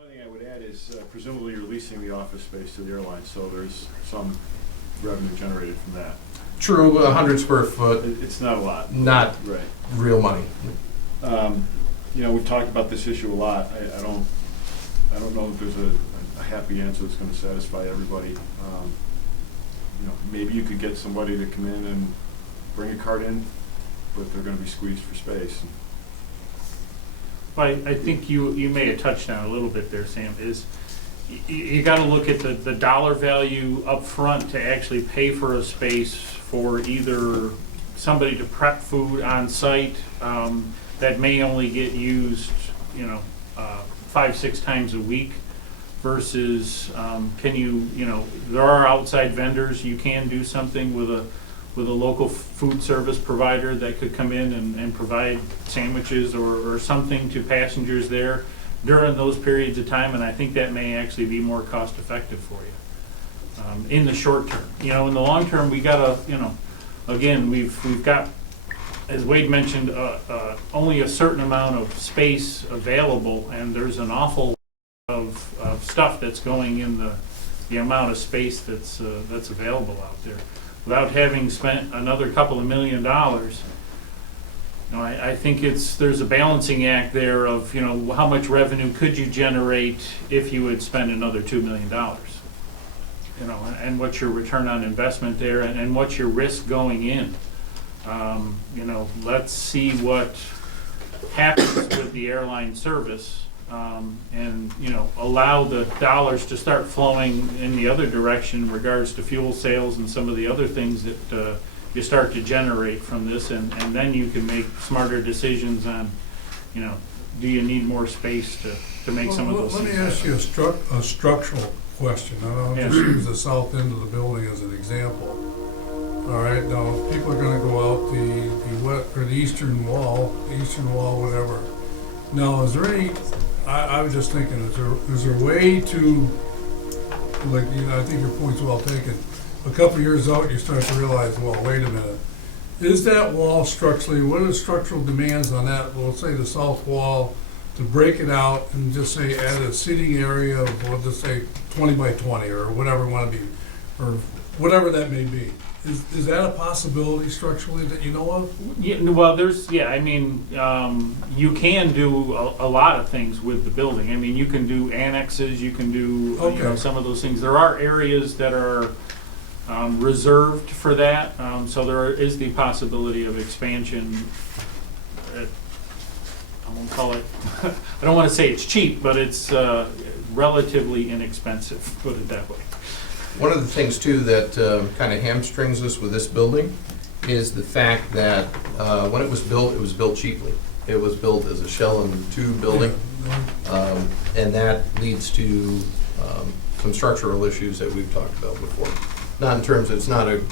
only thing I would add is presumably you're leasing the office space to the airline, so there's some revenue generated from that. True, 100 square foot, It's not a lot. not Right. real money. We've talked about this issue a lot. I don't know if there's a happy answer that's going to satisfy everybody. Maybe you could get somebody to come in and bring a cart in, but they're going to be squeezed for space. But I think you may have touched on a little bit there, Sam, is you got to look at the dollar value up front to actually pay for a space for either somebody to prep food on site that may only get used, 5-6 times a week versus there are outside vendors. You can do something with a local food service provider that could come in and provide sandwiches or something to passengers there during those periods of time, and I think that may actually be more cost effective for you in the short term. In the long term, we gotta, again, we've got, as Wade mentioned, only a certain amount of space available, and there's an awful of stuff that's going in the amount of space that's available out there. Without having spent another couple of $1 million, I think there's a balancing act there of how much revenue could you generate if you would spend another $2 million, and what's your return on investment there, and what's your risk going in. Let's see what happens with the airline service. And allow the dollars to start flowing in the other direction in regards to fuel sales and some of the other things that you start to generate from this, and then you can make smarter decisions on, do you need more space to make some of those things happen. Let me ask you a structural question. I'll just use the south end of the building as an example. All right, now people are going to go out the eastern wall, whatever. Now, is there any? I was just thinking, is there a way to, I think your point's well taken. A couple of years out, you start to realize, well, wait a minute. Is that wall structurally, what are the structural demands on that, well, let's say the south wall, to break it out and just say add a seating area of, let's just say 20 by 20 or whatever it want to be, or whatever that may be. Is that a possibility structurally that you know of? Yeah, well, you can do a lot of things with the building. I mean, you can do annexes, you can do some of those things. There are areas that are reserved for that, so there is the possibility of expansion. I won't call it, I don't want to say it's cheap, but it's relatively inexpensive, put it that way. One of the things too that kind of hamstrings us with this building is the fact that when it was built cheaply. It was built as a shell and tube building, and that leads to some structural issues that we've talked about before. Not in terms of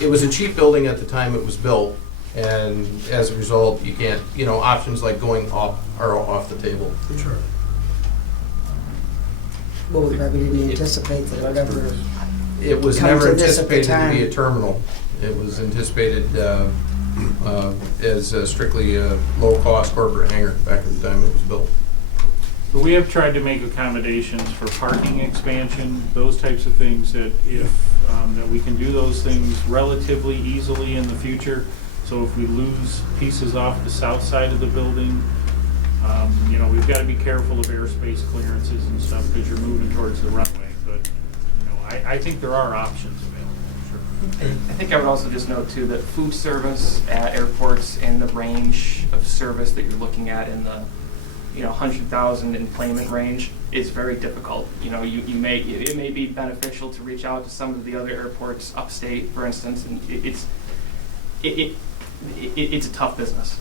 it was a cheap building at the time it was built, and as a result, you can't, options like going off are off the table. Sure. Well, we probably didn't anticipate that it would ever. It was come never to this at the anticipated to be a time. terminal. It was anticipated as strictly a low-cost corporate hangar back at the time it was built. But we have tried to make accommodations for parking expansion, those types of things, that that we can do those things relatively easily in the future. So if we lose pieces off the south side of the building, we've got to be careful of airspace clearances and stuff because you're moving towards the runway. But I think there are options available. Sure. I think I would also just note too that food service at airports and the range of service that you're looking at in the 100,000 employment range is very difficult. It may be beneficial to reach out to some of the other airports upstate, for instance, and it's a tough business.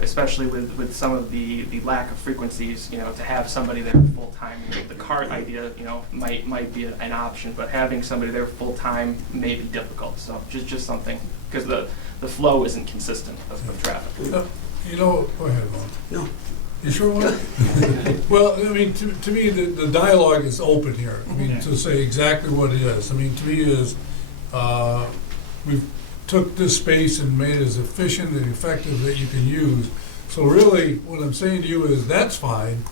Especially with some of the lack of frequencies, to have somebody there full time. The cart idea, might be an option, but having somebody there full time may be difficult. So just something, because the flow isn't consistent of traffic. Go ahead, Ron. No. You sure want? Well, I mean, to me, the dialogue is open here. I mean, to say exactly what it is. I mean, to me is, we've took this space and made it as efficient and effective that you can use. So really, what I'm saying to you is that's fine,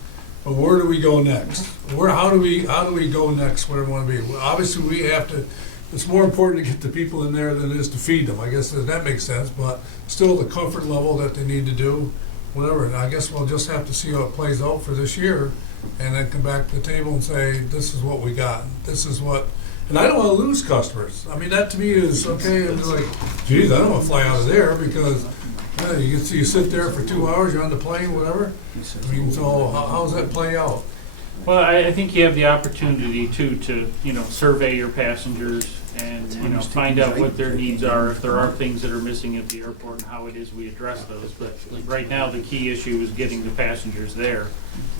But where do we go next? How do we go next, where we wanna be? Well, obviously, we have to, it's more important to get the people in there than it is to feed them, I guess that makes sense, but still the comfort level that they need to do, whatever, and I guess we'll just have to see how it plays out for this year, and then come back to the table and say, this is what we got, this is what, and I don't wanna lose customers. I mean, that to me is, okay, I'm like, geez, I don't wanna fly out of there, because you sit there for 2 hours, you're on the plane, whatever. I mean, so how does that play out? Well, I think you have the opportunity too to, survey your passengers and, find out what their needs are, if there are things that are missing at the airport and how it is we address those. But right now, the key issue is getting the passengers there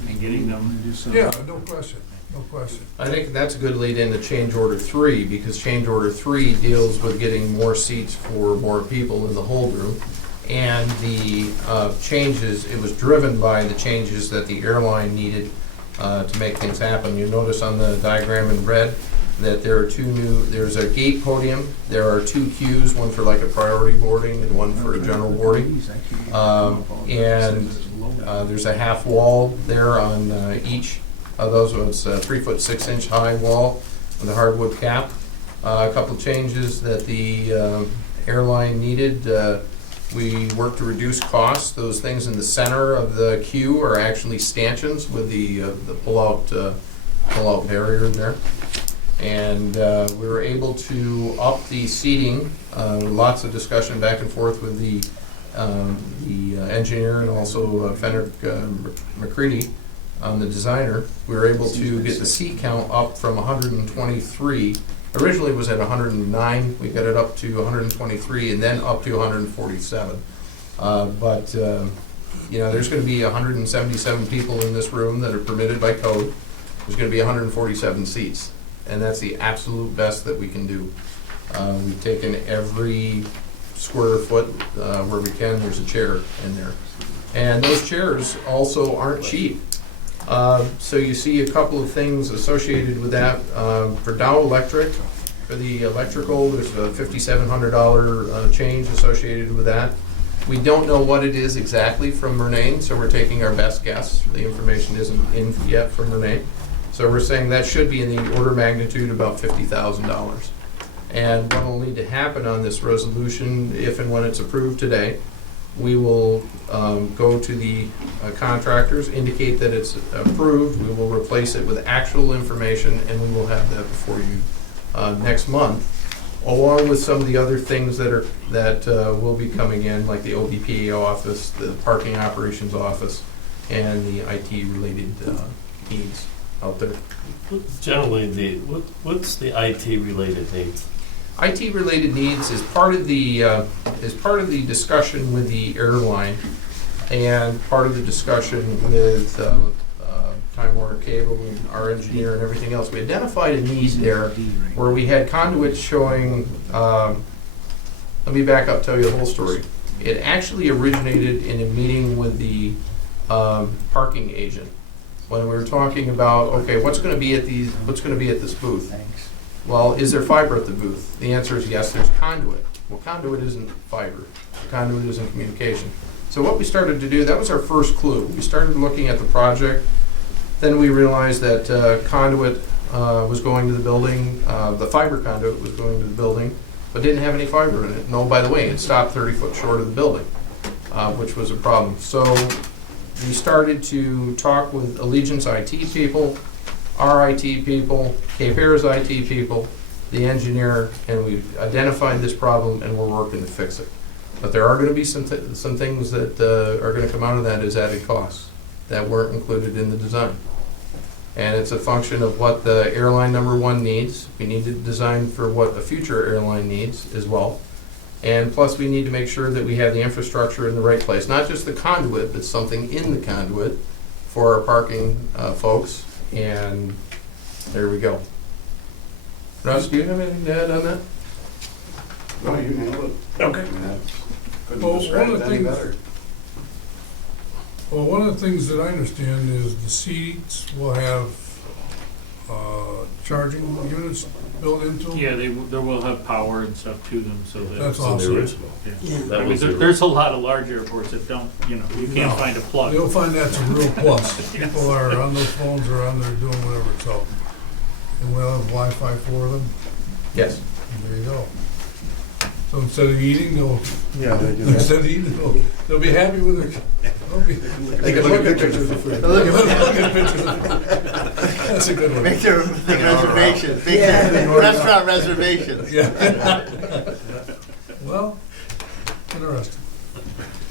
and getting them. Yeah, no question, no question. I think that's a good lead into change order 3, because change order 3 deals with getting more seats for more people in the hold room. And the changes, it was driven by the changes that the airline needed to make things happen. You notice on the diagram in red that there are there's a gate podium, there are 2 queues, one for like a priority boarding and one for a general boarding. And there's a half wall there on each of those. It's a 3'6" high wall with a hardwood cap. A couple changes that the airline needed. We worked to reduce costs. Those things in the center of the queue are actually stanchions with the pull-out barrier in there. And we were able to up the seating. Lots of discussion back and forth with the engineer and also Fenric McCready, the designer. We were able to get the seat count up from 123. Originally it was at 109, we got it up to 123 and then up to 147. There's going to be 177 people in this room that are permitted by code. There's going to be 147 seats, and that's the absolute best that we can do. We've taken every square foot where we can. There's a chair in there. And those chairs also aren't cheap. So you see a couple of things associated with that. For Dow Electric, for the electrical, there's a $5,700 change associated with that. We don't know what it is exactly from Murnane, so we're taking our best guess. The information isn't in yet from Murnane. So we're saying that should be in the order of magnitude about $50,000. And what will need to happen on this resolution, if and when it's approved today, we will go to the contractors, indicate that it's approved, we will replace it with actual information, and we will have that before you next month, along with some of the other things that will be coming in, like the OBPA office, the parking operations office, and the IT-related needs out there. Generally, what's the IT-related needs? IT-related needs is part of the discussion with the airline and part of the discussion with Time Warner Cable and our engineer and everything else. We identified a need there where we had conduits showing. Let me back up, tell you the whole story. It actually originated in a meeting with the parking agent when we were talking about, okay, what's going to be at this booth. Well, is there fiber at the booth? The answer is yes, there's conduit. Well, conduit isn't fiber. Conduit isn't communication. So what we started to do, that was our first clue. We started looking at the project. Then we realized that conduit was going to the building, the fiber conduit was going to the building, but didn't have any fiber in it. No, by the way, it stopped 30 foot short of the building, which was a problem. So we started to talk with Allegiance IT people, our IT people, Cape Air's IT people, the engineer, and we identified this problem and we're working to fix it. But there are going to be some things that are going to come out of that as added costs that weren't included in the design. And it's a function of what the airline number one needs. We need to design for what a future airline needs as well. And plus we need to make sure that we have the infrastructure in the right place. Not just the conduit, but something in the conduit for our parking folks. And there we go. Russ, do you have anything to add on that? No, you nailed it. Okay. Couldn't describe it any better. Well, one of the things that I understand is the seats will have charging units built into them? Yeah, they will have power and stuff to them, so that. That's So the awesome. original. Yeah. Yeah. I That mean, was the there's a lot of large airports that don't, you can't No. find a plug. You'll find that's a real plus. People are on those phones or on there doing whatever, so. And we'll have Wi-Fi for them, Yes. and there you go. So instead of eating, Yeah, they do instead of eating, they'll be happy with their, They can look at pictures of food. Look at pictures of food. That's a good one. Make your reservations, make Yeah. your restaurant reservations. Yeah. Well, interesting.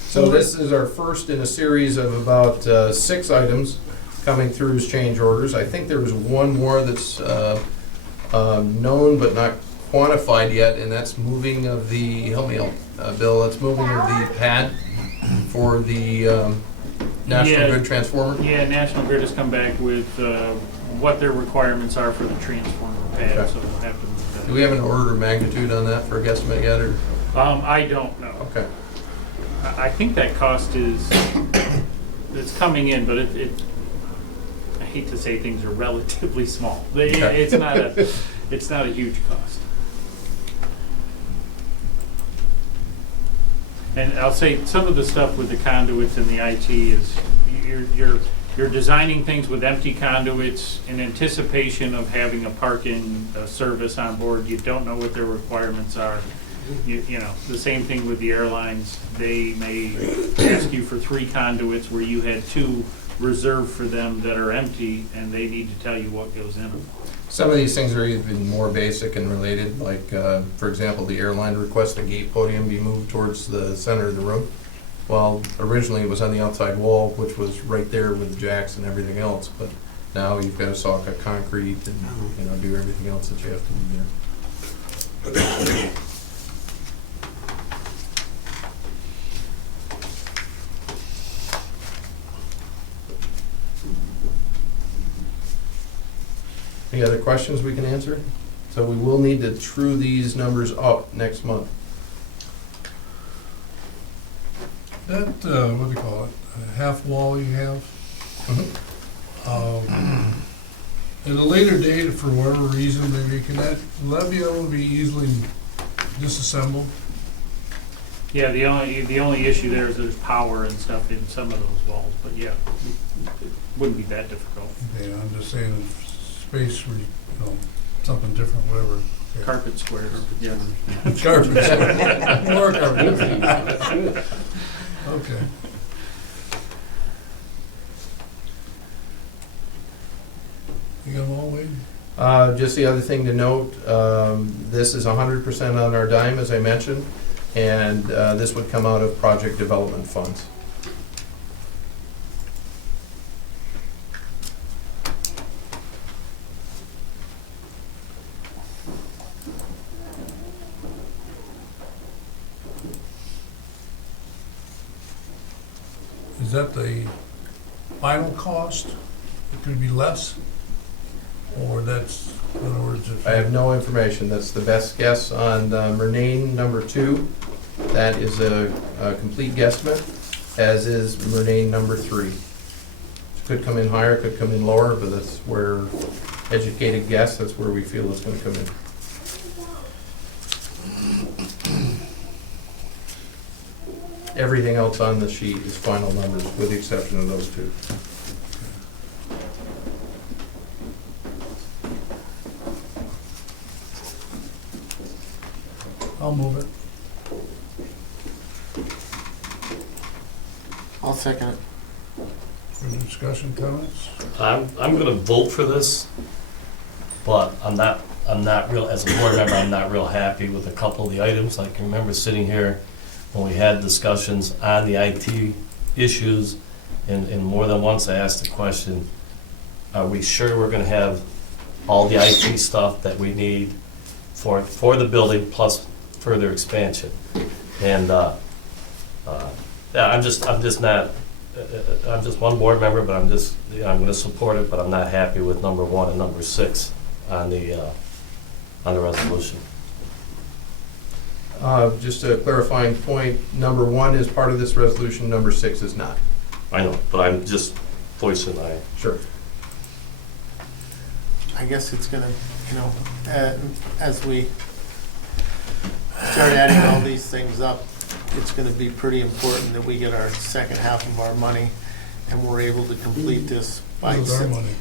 So this is our first in a series of about 6 items coming through as change orders. I think there was one more that's known but not quantified yet, and that's moving of the, help me out, Bill, that's moving of the pad for the National Yeah. Grid transformer. Yeah, National Grid has come back with what their requirements are for the transformer pad, Okay. so we'll have to move Do we have an order of magnitude on that for a guesstimate yet, or? that. I don't know. Okay. I think that cost is, it's coming in, but I hate to say things are relatively small. Okay. It's not a huge cost. And I'll say, some of the stuff with the conduits and the IT is, you're designing things with empty conduits in anticipation of having a parking service on board. You don't know what their requirements are. You know, the same thing with the airlines. They may ask you for 3 conduits where you had 2 reserved for them that are empty, and they need to tell you what goes in them. Some of these things are even more basic and related, like, for example, the airline request a gate podium be moved towards the center of the room. Well, originally it was on the outside wall, which was right there with the jacks and everything else, but now you've got to sock a concrete and, do everything else that you have to do there. Any other questions we can answer? So we will need to true these numbers up next month. That, what do you call it, half wall you have? At a later date, for whatever reason, maybe will that be able to be easily disassembled? Yeah, the only issue there is there's power and stuff in some of those walls, but yeah, it wouldn't be that difficult. Okay, I'm just saying, space where, something different, whatever. Okay. Carpet squares, yeah. Carpet. More carpet. Okay. You got them all, Wade? Just the other thing to note, this is 100% on our dime, as I mentioned, and this would come out of project development funds. Is that the final cost? It could be less? Or that's, in other words, if... I have no information. That's the best guess on Murnane number 2. That is a complete guesstimate, as is Murnane number 3. Could come in higher, could come in lower, but that's where, educated guess, that's where we feel it's going to come in. Everything else on the sheet is final numbers, with the exception of those 2. I'll move it. I'll second it. Further discussion, comments? I'm gonna vote for this, but I'm not real, as a board member, I'm not real happy with a couple of the items. I can remember sitting here when we had discussions on the IT issues, and more than once I asked the question, are we sure we're gonna have all the IT stuff that we need for the building plus further expansion? And, yeah, I'm just one board member, but I'm gonna support it, but I'm not happy with number 1 and number 6 on the resolution. Just a clarifying point, number 1 is part of this resolution, number 6 is not. I know, but I'm just voicing my, Sure. I guess it's gonna you know, as we start adding all these things up, it's gonna be pretty important that we get our second half of our money and we're able to complete this by. This is our money.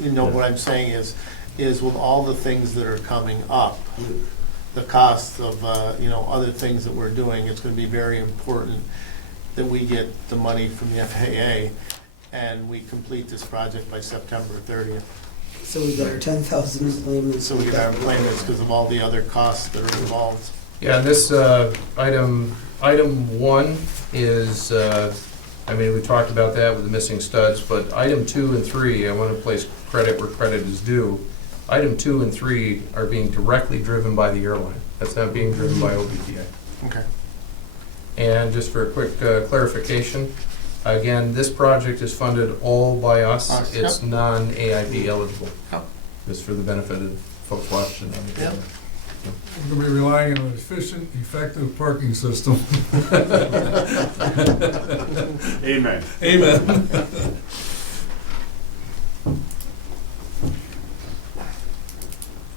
You know, what I'm saying is with all the things that are coming up, the cost of, you know, other things that we're doing, it's gonna be very important that we get the money from the FAA and we complete this project by September 30th. So we got our 10,000 payments. So we got our payments because of all the other costs that are involved. Yeah, and this, item one is, I mean, we talked about that with the missing studs, but item 2 and 3, I want to place credit where credit is due. Item 2 and 3 are being directly driven by the airline. That's not being driven by OBPA. Okay. And just for a quick clarification, again, this project is funded all by us. Us, It's yep. non-AIB eligible. Yep. Just for the benefit of folks watching. Yep. We're gonna be relying on an efficient, effective parking system. Amen. Amen.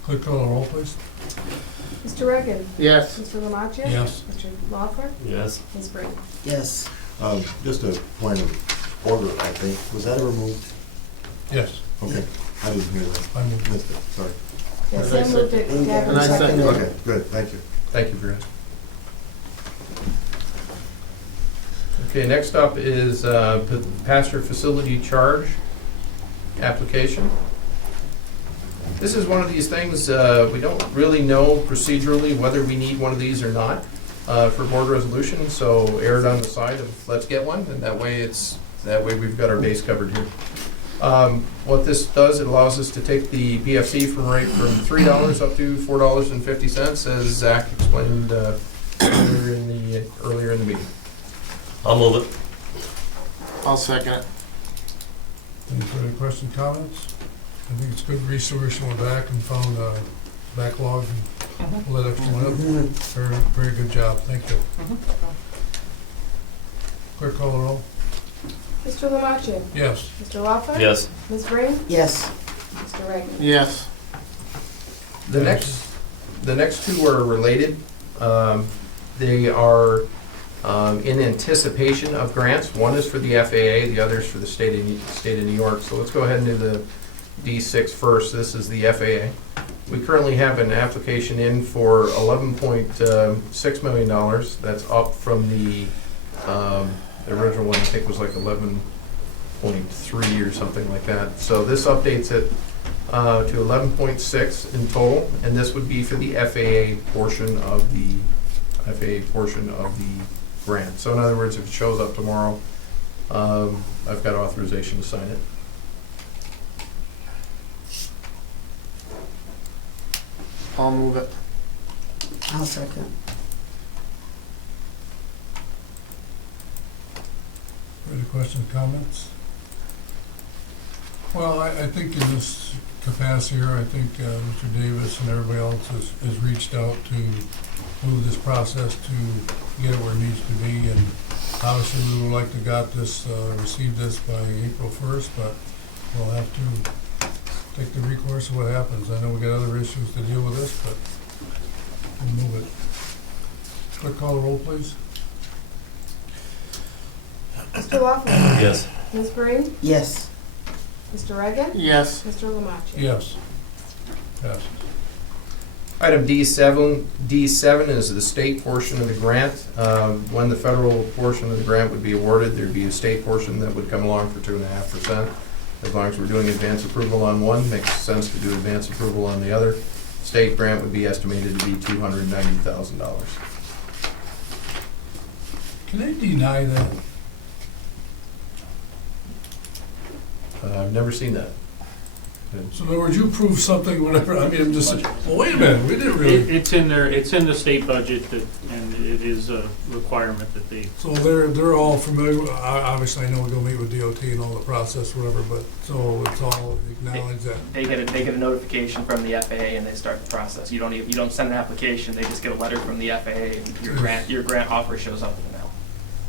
Clerk call the roll, please. Mr. Reagan. Yes. Mr. Lamaccia. Yes. Mr. Loeffler. Yes. Ms. Breen. Yes. Just a point of order, I think. Was that removed? Yes. Okay, I didn't hear that. I moved. Missed it, sorry. Yes, And I Sam moved it. And Gavin I seconded. seconded. Okay, good, thank you. Thank you, Bruce. Okay, next up is passenger facility charge application. This is one of these things, we don't really know procedurally whether we need one of these or not for board resolution, so erred on the side of let's get one, and that way we've got our base covered here. What this does, it allows us to take the PFC from $3 up to $4.50, as Zach explained earlier in the meeting. I'll move it. I'll second it. Any further questions, comments? I think it's good research, went back and found a backlog and pulled that extra one up. Very, very good job, thank you. Clerk call the roll. Mr. Lamaccia. Yes. Mr. Loeffler. Yes. Ms. Breen. Yes. Mr. Reagan. Yes. The next two are related. They are in anticipation of grants. One is for the FAA, the other is for the state of New York. So let's go ahead and do the D6 first. This is the FAA. We currently have an application in for $11.6 million. That's up from the original one, I think was like 11.3 or something like that. So this updates it to 11.6 in total, and this would be for the FAA portion of the grant. So in other words, if it shows up tomorrow, I've got authorization to sign it. I'll move it. I'll second. Further questions, comments? Well, I think in this capacity here, I think Mr. Davis and everybody else has reached out to move this process to get it where it needs to be. And obviously, we would like to receive this by April 1st, but we'll have to take the recourse of what happens. I know we got other issues to deal with this, but we'll move it. Clerk call the roll, please. Mr. Loeffler. Yes. Ms. Breen. Yes. Mr. Reagan. Yes. Mr. Lamaccia. Yes. Passes. Item D7 is the state portion of the grant. When the federal portion of the grant would be awarded, there'd be a state portion that would come along for 2.5%. As long as we're doing advance approval on one, makes sense to do advance approval on the other. State grant would be estimated to be $290,000. Can they deny that? I've never seen that. So in other words, you approve something, whatever, I mean, I'm just, well, wait a minute, we didn't really, It's in there, it's in the state budget that, and it is a requirement that they, so they're all familiar, obviously, I know we go meet with DOT and all the process, whatever, but, so it's all acknowledged that. They get a notification from the FAA and they start the process. You don't send an application, they just get a letter from the FAA and your grant offer shows up in the mail.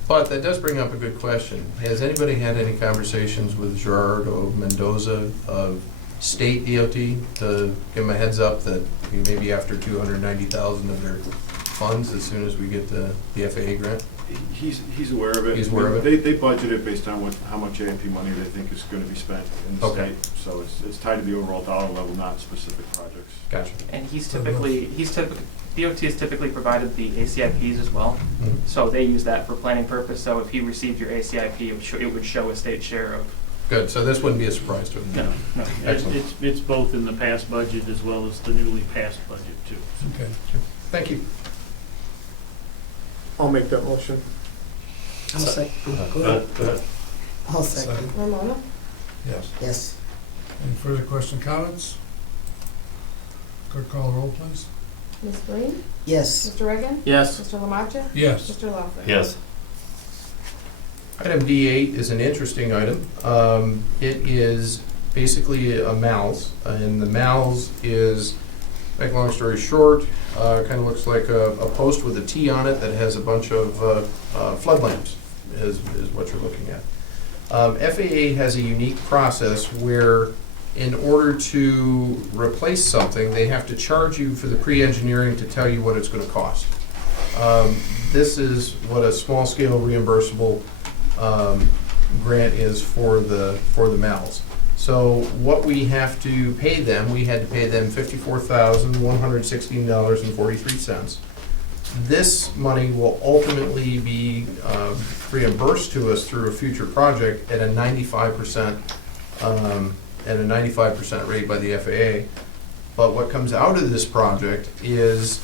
But that does bring up a good question. Has anybody had any conversations with Gerardo Mendoza of state DOT to give them a heads up that maybe after 290,000 of their funds, as soon as we get the FAA grant? He's aware of it. He's aware of it? They budget it based on how much AMP money they think is gonna be spent in the Okay. state. So it's tied to the overall dollar level, not specific projects. Gotcha. And DOT has typically provided the ACIPs as well. Mhm. So they use that for planning purpose. So if he received your ACIP, it would show a state share of. Good, so this wouldn't be a surprise to them? No, Excellent. it's both in the past budget as well as the newly passed budget too. Okay. Thank you. I'll make that motion. I'll second. Go ahead. I'll second. Ramona? Yes. Yes. Any further question, comments? Clerk, call the roll, please. Ms. Green? Yes. Mr. Reagan? Yes. Mr. Lamacha? Yes. Mr. Loeffler? Yes. Item D8 is an interesting item. It is basically a MALS, and the MALS is, make a long story short, kind of looks like a post with a T on it that has a bunch of flood lamps, is what you're looking at. FAA has a unique process where in order to replace something, they have to charge you for the pre-engineering to tell you what it's going to cost. This is what a small-scale reimbursable grant is for the MALS. So what we have to pay them, we had to pay them $54,116.43. This money will ultimately be reimbursed to us through a future project at a 95% rate by the FAA. But what comes out of this project is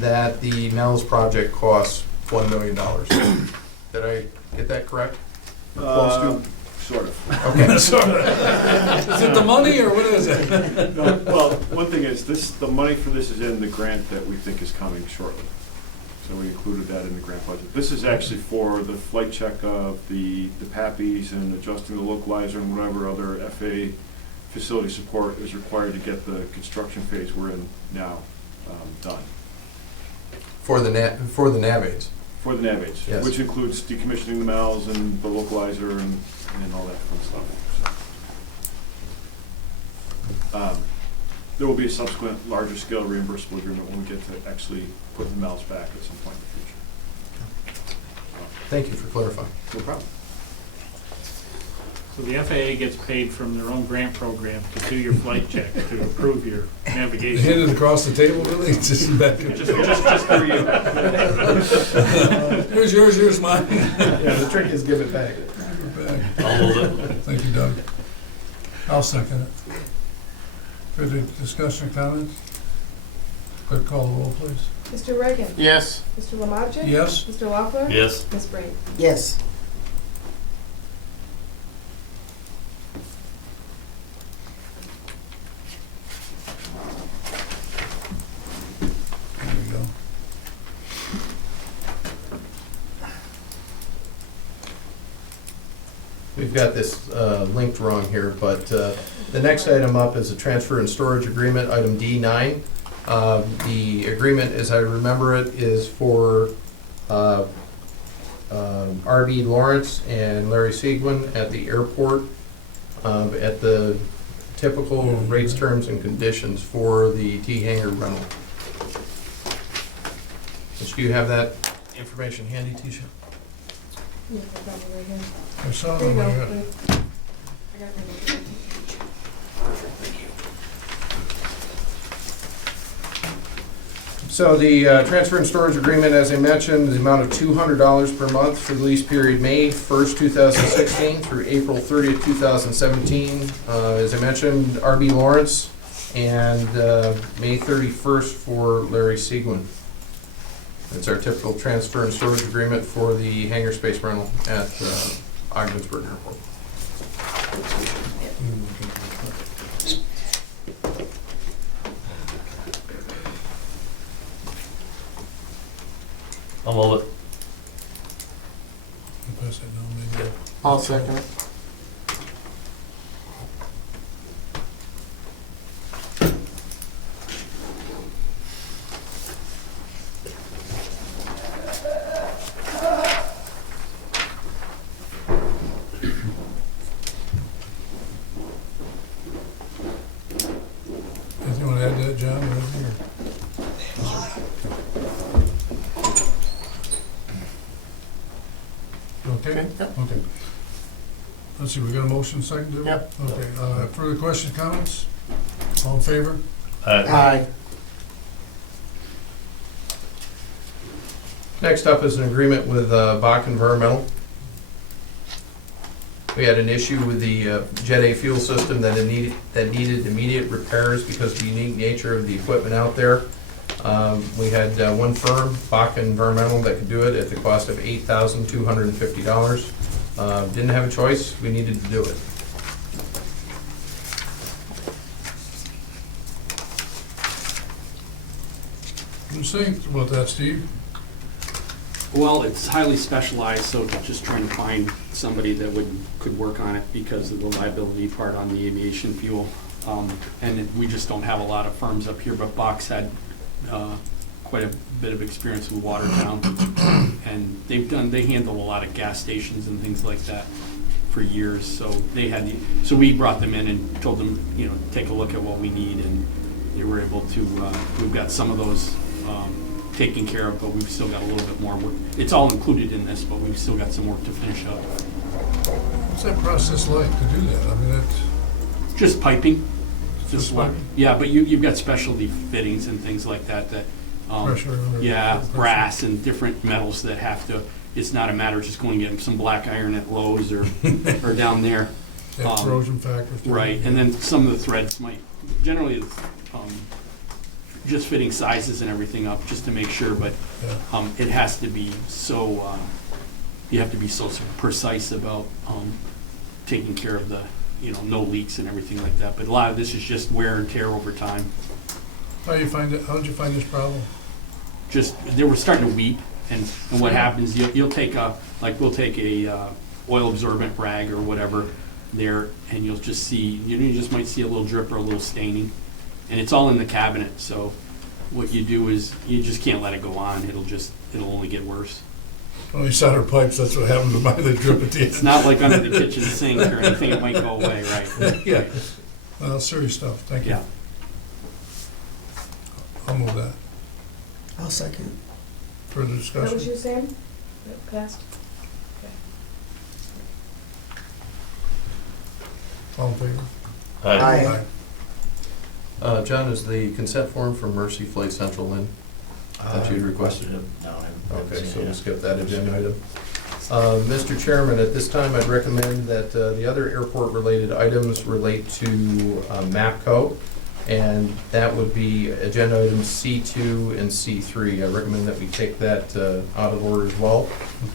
that the MALS project costs $1 million. Did I get that correct? Close to? Sort of. Okay. Is it the money or what is it? No, well, one thing is, the money for this is in the grant that we think is coming shortly. So we included that in the grant budget. This is actually for the flight check of the PAPIs and adjusting the localizer and whatever other FAA facility support is required to get the construction phase we're in now done. For the nav aids. For the nav aids, Yes. which includes decommissioning the MALs and the localizer and all that fun stuff. There will be a subsequent larger scale reimbursable agreement when we get to actually put the MALs back at some point in the future. Thank you for clarifying. No problem. So the FAA gets paid from their own grant program to do your flight check, to approve your Hand navigation. it across the table, really? Just back it. Just for you. Here's yours, here's mine. Yeah, the trick is give it back. I'll move it. Thank you, Doug. I'll second it. Further discussion or comments? Clerk, call the roll, please. Mr. Reagan? Yes. Mr. Lamacha? Yes. Mr. Loeffler? Yes. Ms. Green? Yes. There we go. We've got this linked wrong here, but the next item up is a transfer and storage agreement, item D9. The agreement, as I remember it, is for R.B. Lawrence and Larry Seguin at the airport at the typical rates, terms, and conditions for the T-hanger rental. Do you have that information handy, Tisha? Yeah, I got it right here. I saw There you them. go. I I got it right here. So the transfer and storage agreement, as I mentioned, the amount of $200 per month for the lease period May 1st, 2016 through April 30th, 2017. As I mentioned, R.B. Lawrence, and May 31st for Larry Seguin. It's our typical transfer and storage agreement for the hangar space rental at Ogdensburg Airport. I'll move it. Pass that down, maybe. I'll second it. okay? Okay. Okay. Let's see, we got a motion second to it? Yep. Okay, further questions, comments? All in favor? Aye. Next up is an agreement with Bach Environmental. We had an issue with the Jet A fuel system that needed immediate repairs because of the unique nature of the equipment out there. We had one firm, Bach Environmental, that could do it at the cost of $8,250. Didn't have a choice, we needed to do it. What do you think about that, Steve? Well, it's highly specialized, so just trying to find somebody that could work on it because of the liability part on the aviation fuel. We just don't have a lot of firms up here, but Bach's had quite a bit of experience with Watertown. And they handle a lot of gas stations and things like that for years, so so we brought them in and told them, take a look at what we need, and they were able to, we've got some of those taken care of, but we've still got a little bit more work. It's all included in this, but we've still got some work to finish up. What's that process like to do that? I mean, that's Just piping. just like- like Yeah, but you've got specialty fittings and things like that, pressure under. yeah, pressure. brass and different metals that have to, it's not a matter of just going and getting some black iron at Lowe's or down there. That corrosion factor. too. Right, and then some of the threads generally, just fitting sizes and everything up, just to make sure, but Yeah. it has to be so, you have to be so precise about taking care of the, no leaks and everything like that. But a lot of this is just wear and tear over time. How'd you find this problem? They were starting to weep, and what happens, you'll take we'll take a oil absorbent rag or whatever there, and you'll just see, you just might see a little drip or a little staining. And it's all in the cabinet, so what you do is, you just can't let it go on, it'll only get worse. When you solder pipes, that's what happens to mine, they drip at the end. It's not like under the kitchen sink or anything, it might go away, right? Yeah. Well, serious stuff, thank you. Yeah. I'll move that. I'll second. Further What was discussion? you saying? Passed? All in favor? Aye. John, is the consent form for Mercy Flight Central in? That you'd requested? Okay, so we'll skip that agenda item. Mr. Chairman, at this time, I'd recommend that the other airport-related items relate to MAPCO, and that would be agenda items C2 and C3. I recommend that we take that out of order as well,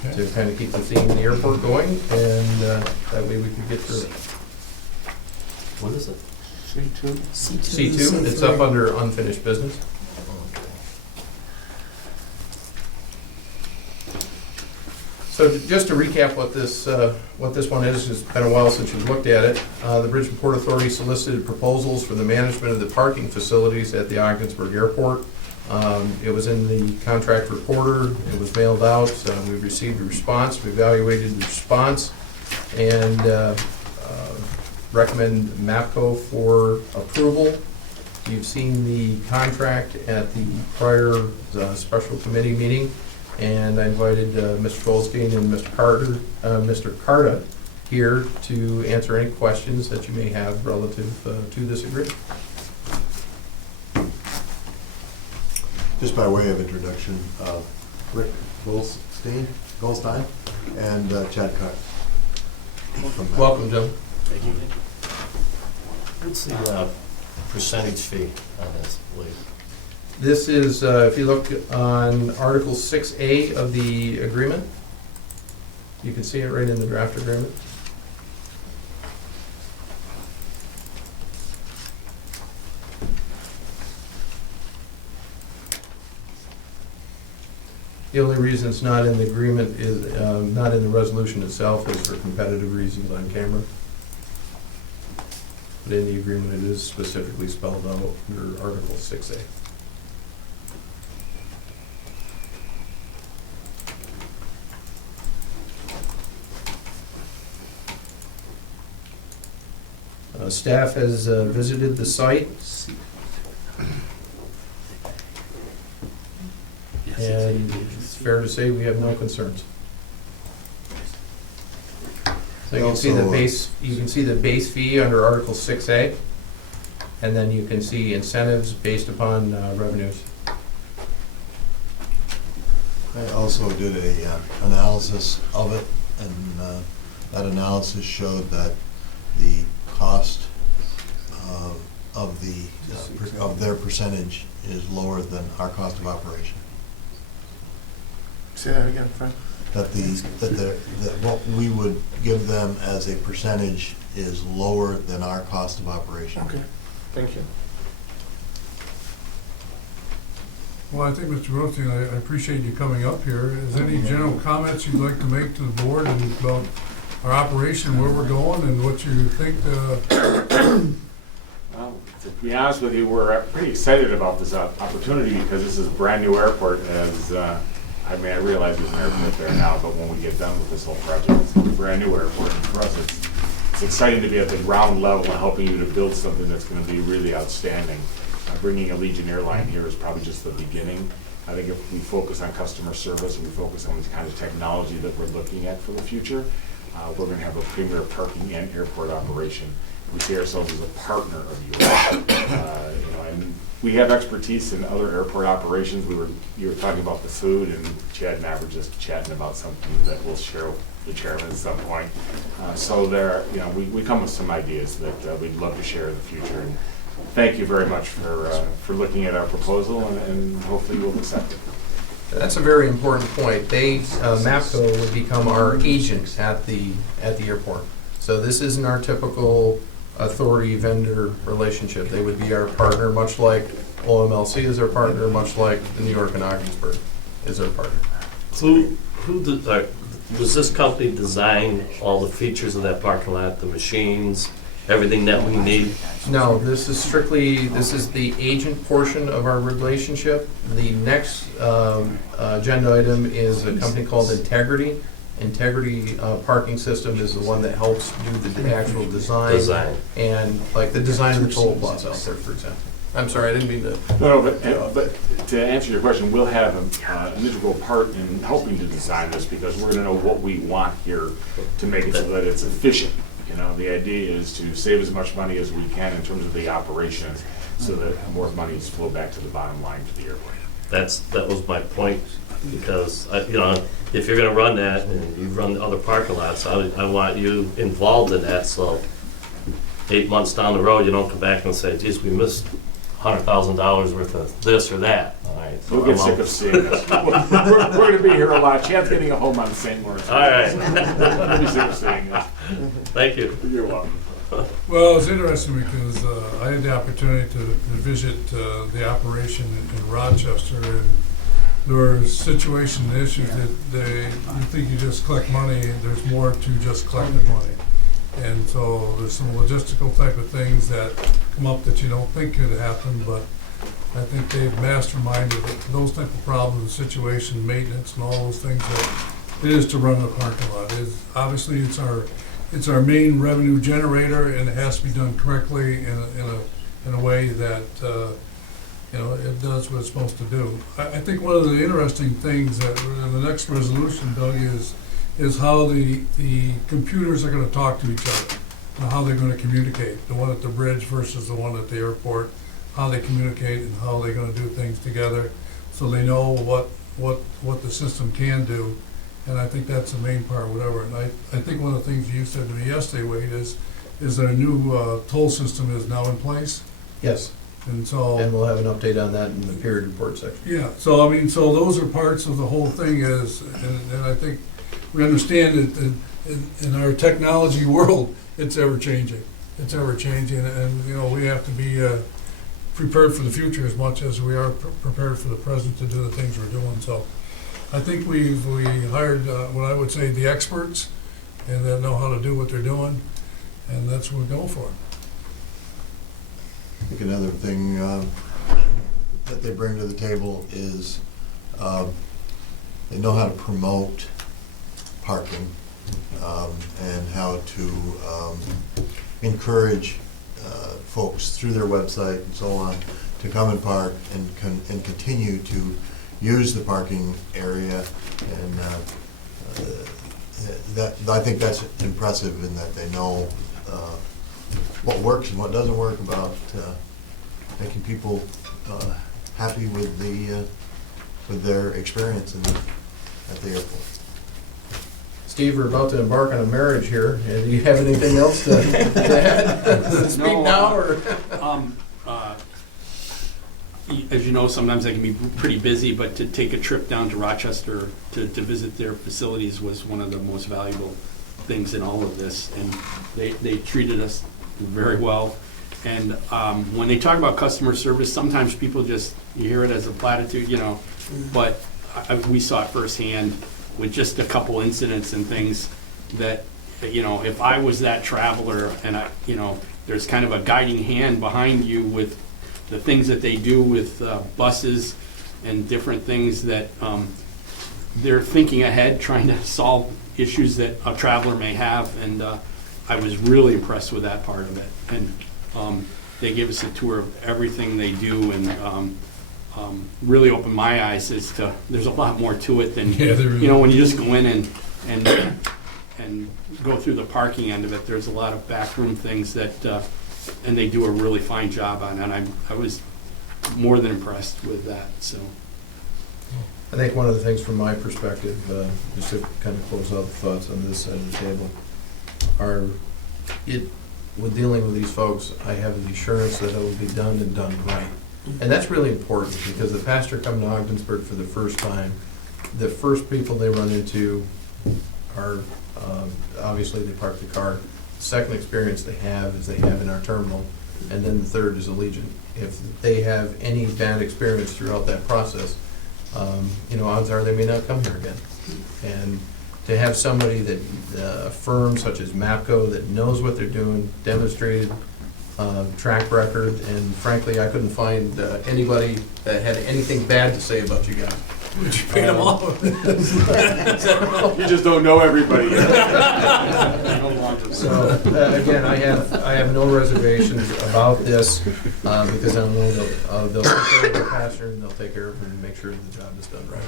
Okay. to kind of keep the theme of the airport going, and that way we can get through it. What is it? C2. C2, it's up under unfinished business. So just to recap what this one is, it's been a while since you've looked at it. The Bridgeport Authority solicited proposals for the management of the parking facilities at the Ogdensburg Airport. It was in the contract reporter, it was mailed out, we received a response, we evaluated the response, and recommend MAPCO for approval. You've seen the contract at the prior special committee meeting, and I invited Mr. Goldstein and Mr. Carta here to answer any questions that you may have relative to this agreement. Just by way of introduction, Rick Goldstein and Chad Carr. Welcome, Jim. Thank you. What's the percentage fee on this, please? This is, if you look on Article 6A of the agreement, you can see it right in the draft agreement. The only reason it's not in the agreement is, not in the resolution itself, is for competitive reasons on camera. But in the agreement, it is specifically spelled out under Article 6A. Staff has visited the site, and it's fair to say we have no concerns. So you can see the base, you can see the base fee under Article 6A, and then you can see incentives based upon revenues. I also did a analysis of it, and that analysis showed that the cost of their percentage is lower than our cost of operation. Say that again, Frank? That what we would give them as a percentage is lower than our cost of operation. Okay, thank you. Well, I think, Mr. Rothstein, I appreciate you coming up here. Is there any general comments you'd like to make to the board and about our operation, where we're going, and what you think? Well, to be honest with you, we're pretty excited about this opportunity because this is a brand-new airport. I realize there's an airport there now, but when we get done with this whole project, it's a brand-new airport. And for us, it's exciting to be at the ground level and helping you to build something that's going to be really outstanding. Bringing Allegiant Airline here is probably just the beginning. I think if we focus on customer service and we focus on the kind of technology that we're looking at for the future, we're going to have a premier parking and airport operation. We see ourselves as a partner of yours. And we have expertise in other airport operations. You were talking about the food, and Chad and I were just chatting about something that we'll share with the chairman at some point. So there, we come with some ideas that we'd love to share in the future. And thank you very much for looking at our proposal, and hopefully you will accept it. That's a very important point. MAPCO would become our agent at the airport. So this isn't our typical authority-vendor relationship. They would be our partner, much like OMLC is our partner, much like the New York and Ogdensburg is our partner. Does this company design all the features of that parking lot, the machines, everything that we need? No, this is the agent portion of our relationship. The next agenda item is a company called Integrity. Integrity Parking System is the one that helps do the actual design. And like the design of the toll plaza out there, for example. I'm sorry, I didn't mean to. No, but to answer your question, we'll have an integral part in helping to design this because we're going to know what we want here to make it so that it's efficient. The idea is to save as much money as we can in terms of the operations so that more money is flowed back to the bottom line to the airport. That was my point, because, if you're gonna run that and you run the other parking lots, I want you involved in that, so 8 months down the road, you don't come back and say, geez, we missed $100,000 worth of this or that. All right. So we'll get sick of seeing this. We're going to be here a lot. Chad's getting a home on St. Lawrence. All right. We'll be sick of seeing this. Thank you. You're welcome. Well, it's interesting because I had the opportunity to visit the operation in Rochester, and there were situations and issues that you think you just collect money, and there's more to just collecting money. And so there's some logistical type of things that come up that you don't think could happen, but I think they've masterminded those type of problems, situation, maintenance, and all those things that it is to run a parking lot. Obviously, it's our main revenue generator, and it has to be done correctly in a way that it does what it's supposed to do. I think one of the interesting things that in the next resolution, Doug, is how the computers are going to talk to each other, and how they're going to communicate. The one at the bridge versus the one at the airport, how they communicate and how they're going to do things together, so they know what the system can do. And I think that's the main part, whatever. And I think one of the things you said to me yesterday, Wade, is that a new toll system is now in place. Yes. And so. And we'll have an update on that in the period report section. Yeah. So so those are parts of the whole thing. And I think we understand that in our technology world, it's ever changing. It's ever changing, and we have to be prepared for the future as much as we are prepared for the present to do the things we're doing. So. I think we hired what I would say the experts, and that know how to do what they're doing, and that's what we're going for. I think another thing that they bring to the table is they know how to promote parking and how to encourage folks through their website and so on to come and park and continue to use the parking area, and I think that's impressive in that they know what works and what doesn't work about making people happy with their experience at the airport. Steve, we're about to embark on a marriage here. Do you have anything else to add? Speak No, now, or? As you know, sometimes I can be pretty busy, but to take a trip down to Rochester to visit their facilities was one of the most valuable things in all of this. And they treated us very well. And when they talk about customer service, sometimes people just, you hear it as a platitude, you know, but we saw it firsthand with just a couple incidents and things that, you know, if I was that traveler and there's kind of a guiding hand behind you with the things that they do with buses and different things that they're thinking ahead, trying to solve issues that a traveler may have. And I was really impressed with that part of it. And they gave us a tour of everything they do, and really opened my eyes as to there's a lot more to it than when you just go in and go through the parking end of it. There's a lot of backroom things that and they do a really fine job on, and I was more than impressed with that. So I think one of the things from my perspective, just to kind of close out the thoughts on this side of the table, with dealing with these folks, I have the assurance that it will be done and done right. And that's really important, because the pastor coming to Ogdensburg for the first time, the first people they run into are, obviously they park the car. The second experience they have is they have in our terminal, and then the third is Allegiant. If they have any bad experience throughout that process, odds are they may not come here again. And to have somebody that, a firm such as MAPCO that knows what they're doing, demonstrated track record, and frankly, I couldn't find anybody that had anything bad to say about you guys. Would you pay them off? You just don't know everybody yet. So, again, I have no reservations about this, because I know they'll take care of the pastor, and they'll take care of it and make sure the job is done right.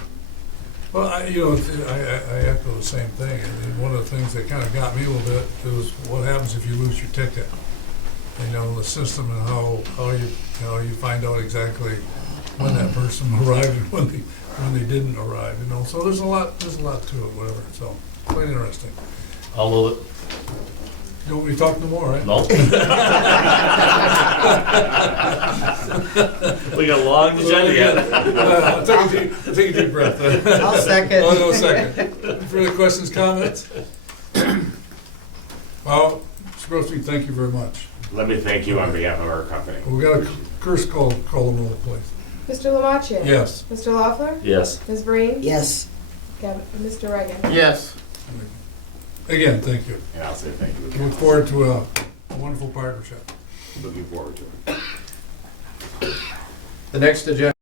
Well, I echo the same thing. I mean, one of the things that kind of got me a little bit was what happens if you lose your ticket. The system and how you find out exactly when that person arrived and when they didn't arrive. So there's a lot to it, whatever. So quite interesting. I'll move it. You want me to talk no more, right? No. We got a long agenda yet. I'll take a deep breath. I'll second. I'll go second. Any further questions, comments? Well, Mr. Grosstein, thank you very much. Let me thank you on behalf of our company. We got a curse call the roll, please. Mr. Lamaccia? Yes. Mr. Loeffler? Yes. Ms. Breen? Yes. Mr. Reagan? Yes. Again, thank you. And I'll say thank you. Look forward to a wonderful partnership. Looking forward to it. The next agenda,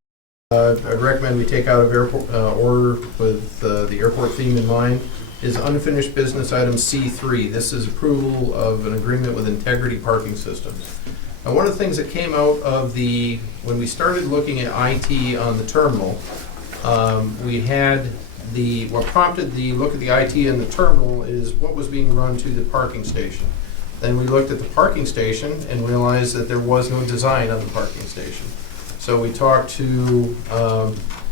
I'd recommend we take out of airport order with the airport theme in mind, is unfinished business item C3. This is approval of an agreement with Integrity Parking Systems. Now, one of the things that came out of when we started looking at IT on the terminal, we had what prompted the look at the IT in the terminal is what was being run to the parking station. Then we looked at the parking station and realized that there was no design on the parking station. So we talked to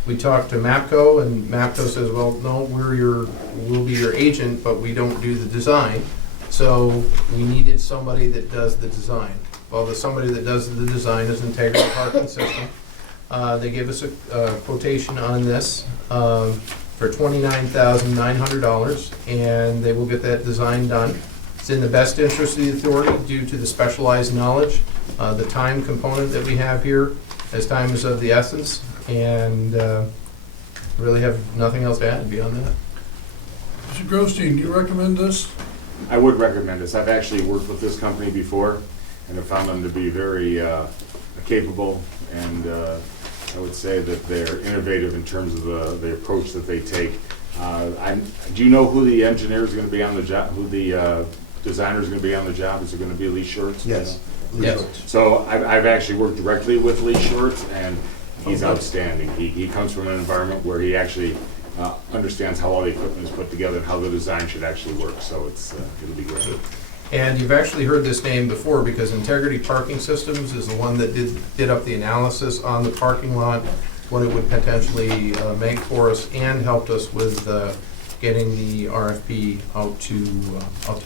MAPCO, and MAPCO says, well, no, we'll be your agent, but we don't do the design. So we needed somebody that does the design. Well, the somebody that does the design is Integrity Parking System. They gave us a quotation on this for $29,900, and they will get that design done. It's in the best interest of the authority due to the specialized knowledge, the time component that we have here, as time is of the essence, and really have nothing else to add beyond that. Mr. Grosstein, do you recommend this? I would recommend this. I've actually worked with this company before and have found them to be very capable, and I would say that they're innovative in terms of the approach that they take. Do you know who the engineer is going to be on the job, who the designer is going to be on the job? Is it going to be Lee Shorts? Yes. Yes. So I've actually worked directly with Lee Shorts, and he's outstanding. He comes from an environment where he actually understands how all the equipment is put together and how the design should actually work, so it'll be great. And you've actually heard this name before, because Integrity Parking Systems is the one that did up the analysis on the parking lot, what it would potentially make for us, and helped us with getting the RFP out to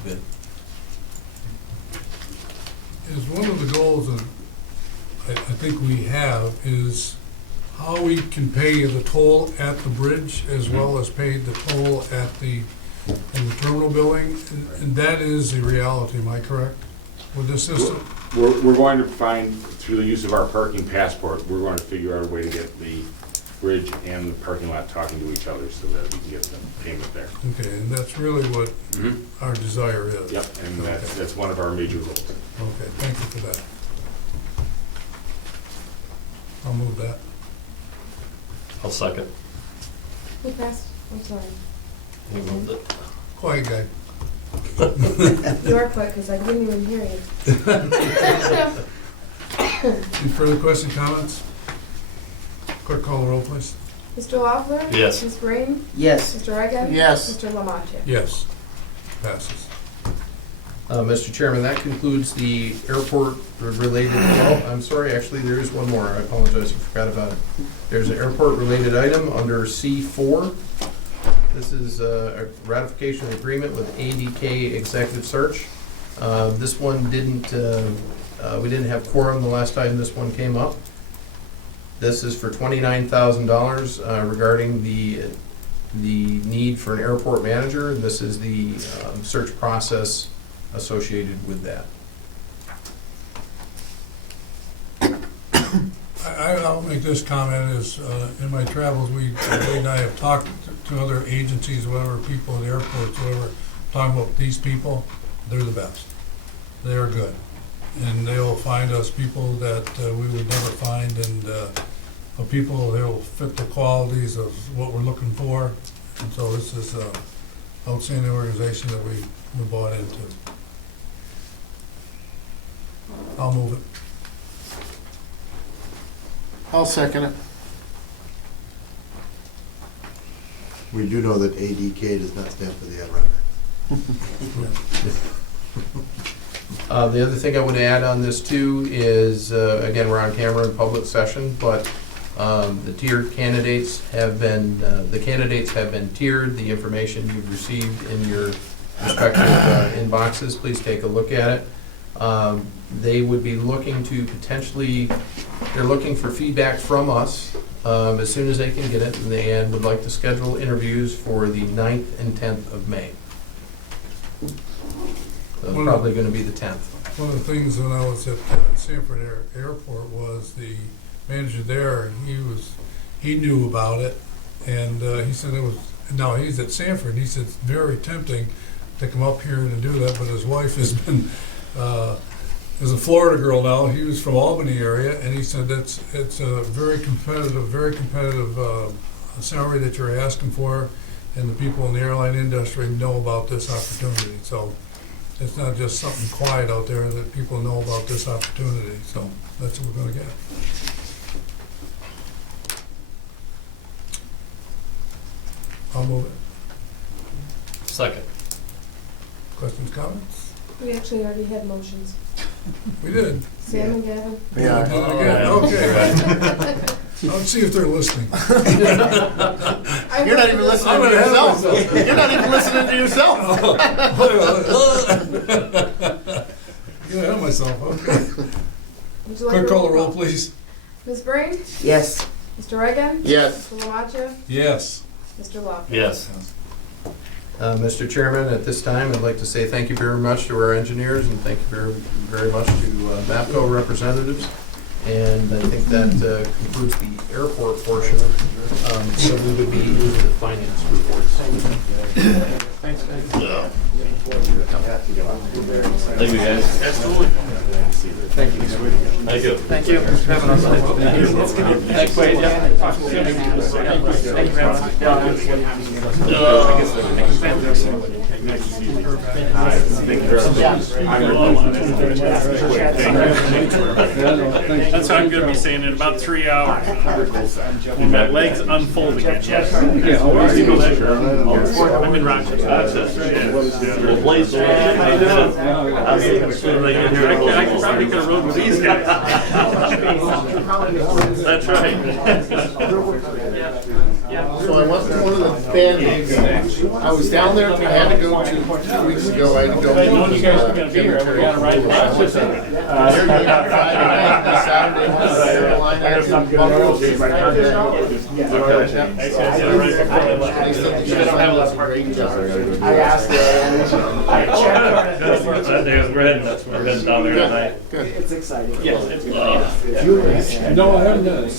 bid. Is one of the goals that I think we have is how we can pay the toll at the bridge as well as pay the toll in the terminal building, and that is a reality, am I correct, with this system? We're going to find, through the use of our parking passport, we're going to figure out a way to get the bridge and the parking lot talking to each other so that we can get the payment there. Okay, and that's really what our desire is. Yep, and that's one of our major goals. Okay, thank you for that. I'll move that. I'll second. Who passed? I'm sorry. You moved it. Quiet guy. You are quick, because I didn't even hear you. Any further questions, comments? Clerk, call the roll, please. Mr. Loeffler? Yes. Ms. Breen? Yes. Mr. Reagan? Yes. Mr. Lamacha? Yes. Passes. Mr. Chairman, that concludes the airport-related, well, I'm sorry, actually, there is one more. I apologize, I forgot about it. There's an airport-related item under C4. This is a ratification agreement with ADK Executive Search. This one we didn't have quorum the last time this one came up. This is for $29,000 regarding the need for an airport manager. This is the search process associated with that. I'll make this comment is, in my travels, Lee and I have talked to other agencies, whatever, people at airports, whatever, talking about these people, they're the best. They're good. And they'll find us people that we would never find, and people that will fit the qualities of what we're looking for. And so this is an outstanding organization that we bought into. I'll move it. I'll second it. We do know that ADK does not stand for the Adirondack. The other thing I would add on this too is, again, we're on camera in public session, but the tiered candidates have been, tiered. The information you've received in your respective inboxes, please take a look at it. They would be looking to potentially, they're looking for feedback from us as soon as they can get it, and would like to schedule interviews for the 9th and 10th of May. So it's probably going to be the 10th. One of the things when I was at Sanford Airport was the manager there, he knew about it, and he said it was, now he's at Sanford, and he said it's very tempting to come up here and do that, but his wife has been, is a Florida girl now, he was from Albany area, and he said it's a very competitive salary that you're asking for, and the people in the airline industry know about this opportunity, so it's not just something quiet out there, that people know about this opportunity, so that's what we're gonna get. I'll move it. Second. Questions, comments? We actually already had motions. We did. Sam and Gavin? Yeah. Again, okay. Let's see if they're listening. You're not even listening to yourself. You're not even listening to yourself. Get ahead of myself, okay. Would you like Clerk, a call the roll, please. Ms. Breen? Yes. Mr. Reagan? Yes. Mr. Lamacha? Yes. Mr. Loeffler? Yes. Mr. Chairman, at this time, I'd like to say thank you very much to our engineers, and thank you very, very much to MAPCO representatives. And I think that concludes the airport portion. So we would be into the finance reports. Thanks, guys. Thank you, guys. Absolutely. Thank you. Thank you. Thank you for having us. Thanks, Wade. Yeah. Thank you very much. That's how I'm gonna be saying in about 3 hours. When my legs unfold again. I'm in Rochester. Well, Blaze, how you doing? I probably could have rode with these guys. That's right. So I went to one of the band gigs. I was down there, I had to go to 2 weeks ago, I had to go. I know you guys were gonna be here, we gotta ride the Rochester. They're doing it Friday night, Saturday, Carolina, and Buffalo. They said the show was a great job. I asked We're heading down there tonight. It's exciting. Yes, it's good. No, I haven't done it.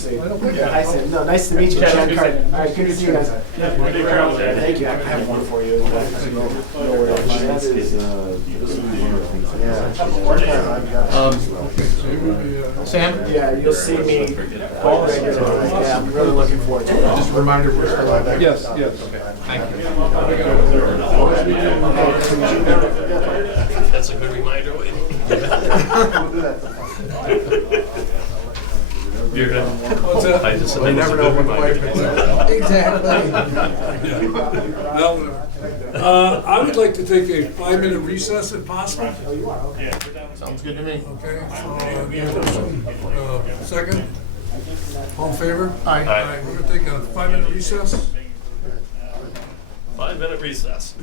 I said, no, nice to meet you, Jen Carter. All right, good to see you guys. Thank you. I have one for you. Sam, Yeah, you'll see me all regularly. Yeah, I'm really looking forward to it. just a reminder, we're still on there. Yes, yes. Thank you. That's a good reminder, Wade. You're good. What's that? I just said that was a good reminder. Exactly. I would like to take a 5-minute recess if possible. Sounds good to me. Okay, so, second? All in favor? Aye. Aye, we're gonna take a 5-minute recess. 5-minute recess.